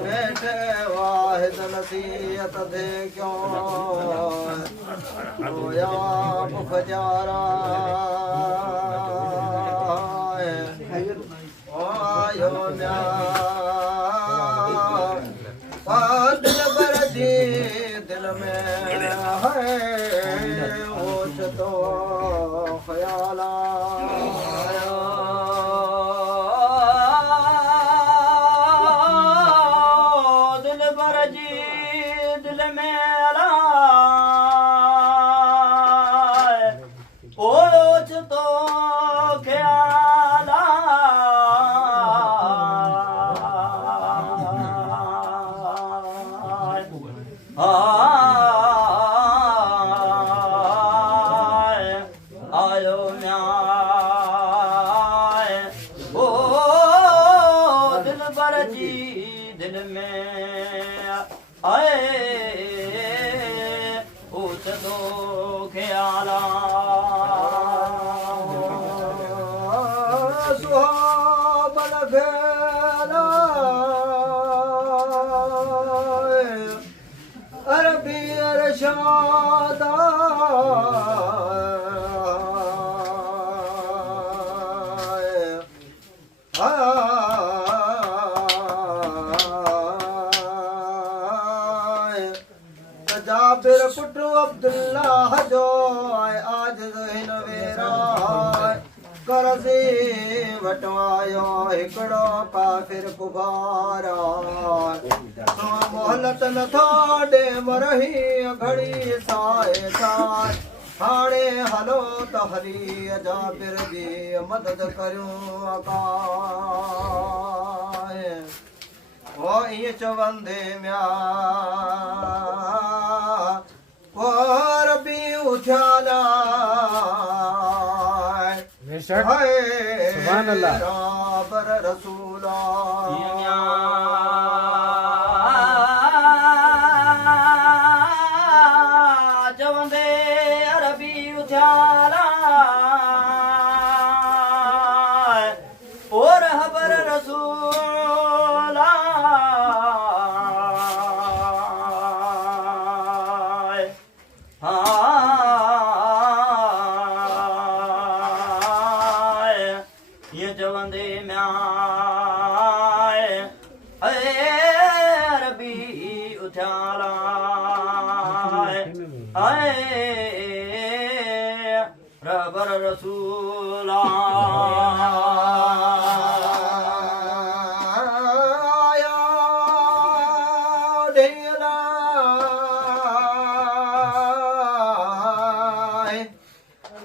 बैठे वाहिद नसीहत दे क्यों या मुखजारा आयो दिल भर जी दिल में है होश तो ख्याला जाबिर पुटु अब्दुल्लाह जो आज ज़हन वेरा करज़ी वटवायो हिकिड़ो काफ़िर कुबारा मोहलत नथो ॾे मरही घड़ी साए साए हाणे हलो त हली जाबिर जी मदद करियूं अका वो इएं चवंदे म्या और भी उजाला सुभान अल्लाह बर रसूला चवंदे अरबी उजाला और हबर रसूला रबर रसूला ढेला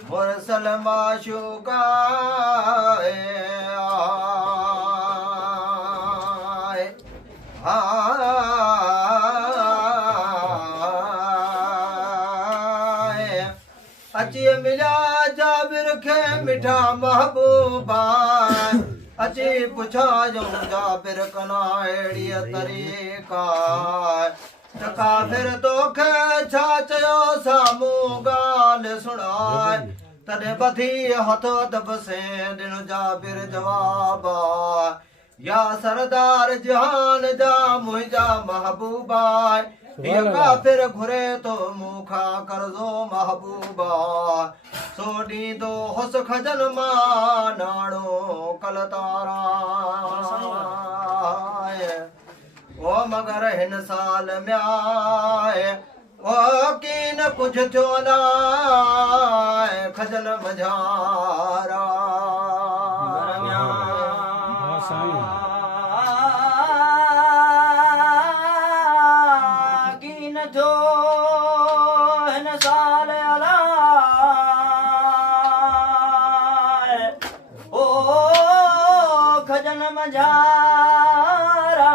मुरसल माशूका अची मिला जाबिर खे मिठा महबूबा अची पुछा जो जाबिर कना अहिड़ीअ तरीक़ा त काफ़िर तोखे छा चयो साम्हूं ॻाल्हि सुणाए तॾहिं ॿधी हथ दॿसे ॾिनो जाबिर जवाब या सरदार जहान जा मुंहिंजा महबूबा हीअ काफ़िर घुरे तो मूंखा कर्ज़ो महबूबा सो ॾींदो हुस खजल मां नाणो कलतारा ओ मगर हिन साल में आए ओ कीन कुझु थियो न खजल मझारा कीन थियो हिन साल अलाए ओ खजल मझारा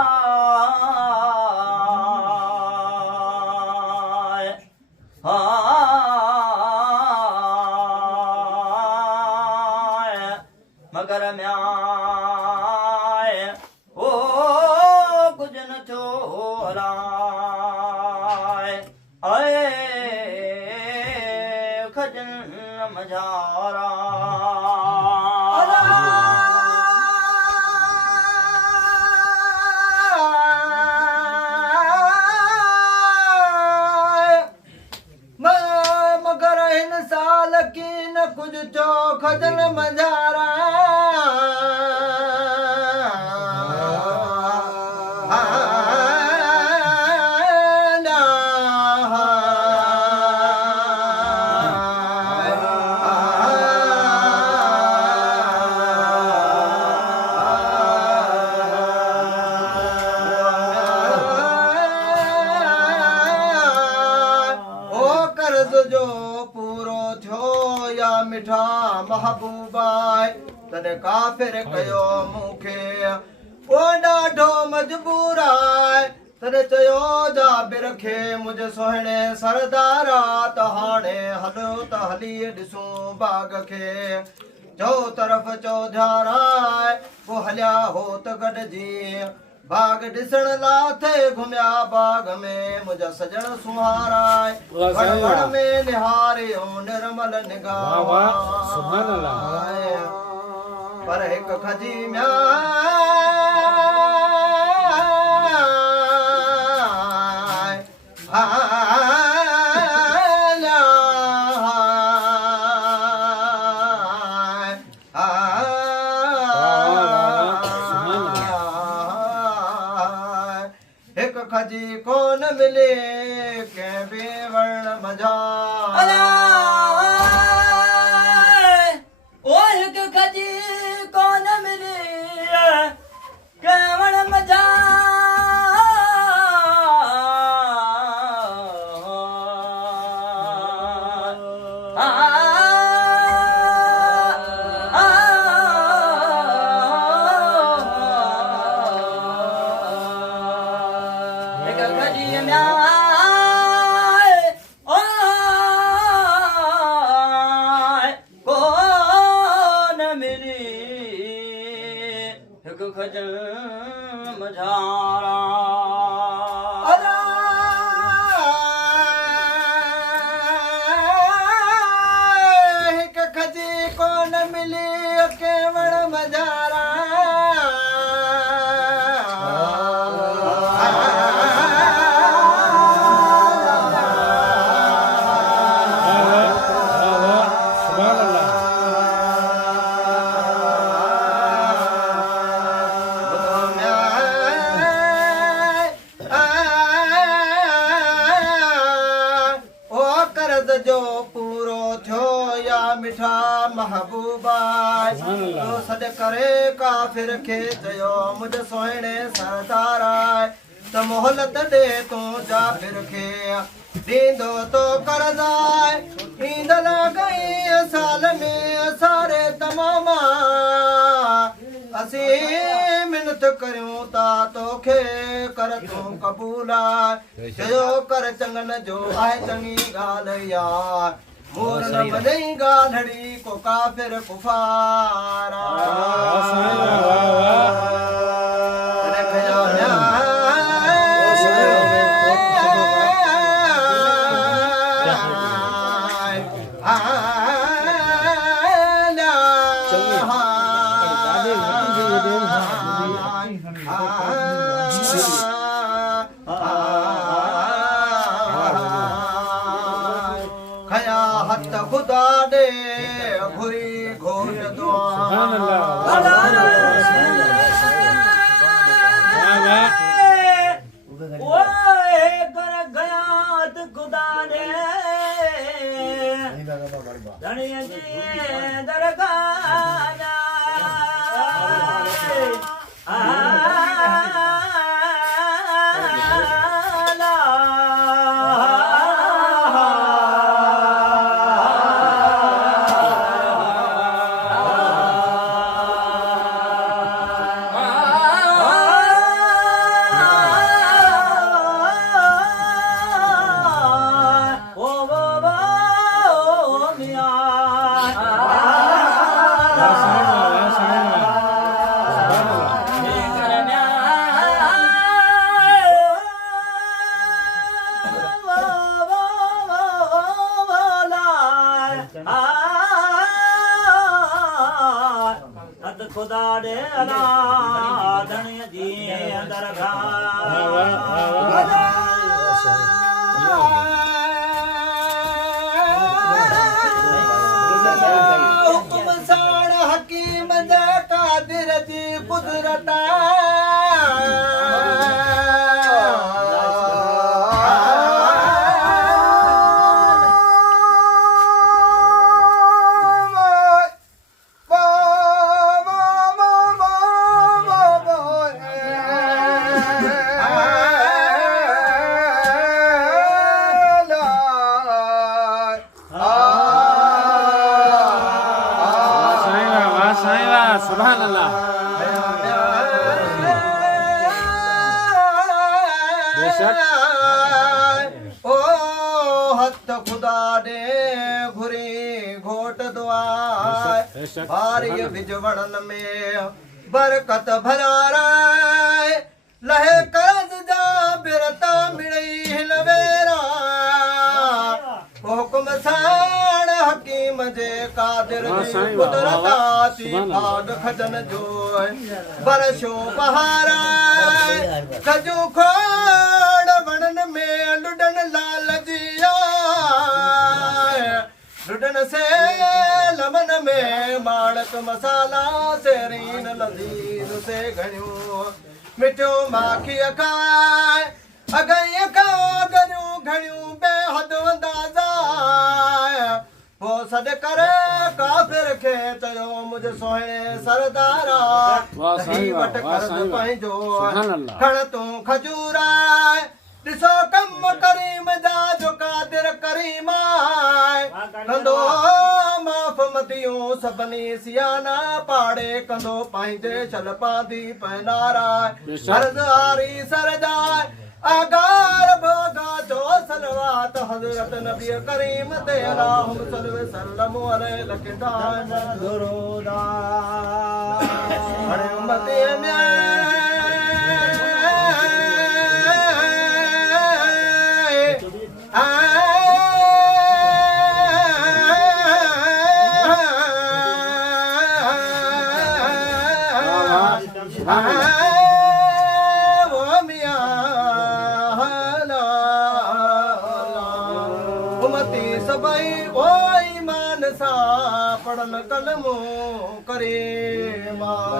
मगर म्याए ओ कुछ न थियो हलाए आए खजन मझारा मगर हिन साल की न कुछ थियो खजल मझारा जो पूरो थियो या मिठा महबूबा तने काफ़िर कयो मूंखे ओ ॾाढो मजबूर आहे तने चयो जाबिर खे मुंहिंजे सुहिणे सरदारा त हाणे हलो त हली ॾिसूं बाग खे जो तरफ़ चौधार आहे पोइ हलिया हो त गॾिजी बाग ॾिसण लाथे घुमिया बाग में मुंहिंजा सजण सुहारा वण में निहारियो निर्मल निगाह पर हिकु खजी खजी कोन मिले के बेवर्ण मजा ओ हिक खजी कोन मिले के वर्ण मजा खजल मझारा हिक खजी कोन मिली केवण मझारा जो पूरो थियो या मिठा महबूबा तो सॾ करे काफ़िर खे चयो मुंहिंजे सुहिणे सरदार त मोहलत ॾे तूं जाबिर खे ॾींदो तो कर्ज़ ईंदड़ कई साल में सारे तमामा असीं मिनत करियूं था तोखे कर तूं क़बूल चयो कर चङनि जो आहे चङी ॻाल्हि यार मोर न वॾई ॻाल्हि को काफ़िर कुफारा खुदा दे घुरी घोट खुदा दे अला धनिया जी हुकुम साण हकीम दे कादिर जी कुदरत सुभान अल्लाह ओ हथ खुदा दे घुरी घोट दुआए भारी विजवड़न में बरकत भरा राय लहे कर्ज जा बिरता मिड़ई हिलवेरा हुकुम साण हकीम जे कादिर जी कुदरताती भाग खजन जो बरशो बहारा खजू खोड़ वणन में लुडन लाल जिया लुडन से लमन में माणक मसाला से रीन लजीज से घणियों मिठो माखी खाए अगई खा गणियों घणियों बेहद अंदाजा वो सद करे काफिर खे चयो मुझे सोहे सरदारा दही वट कर पंहिंजो खण तूं खजूरा ॾिसो कम करीम जा जो कादिर करीम कंदो माफ़ मतियूं सभिनी सियाना पाड़े कंदो पंहिंजे छल पांदी पहनारा अर्ज़ारी सरदार आगार भोगा जो सलवात हजरत नबी करीम ते अलाहुम सल्लि सल्लमु अलैहि लखदान दुरूदा हरे उम्मती में सभई ओ ईमान सां पढ़न कलमो करे मां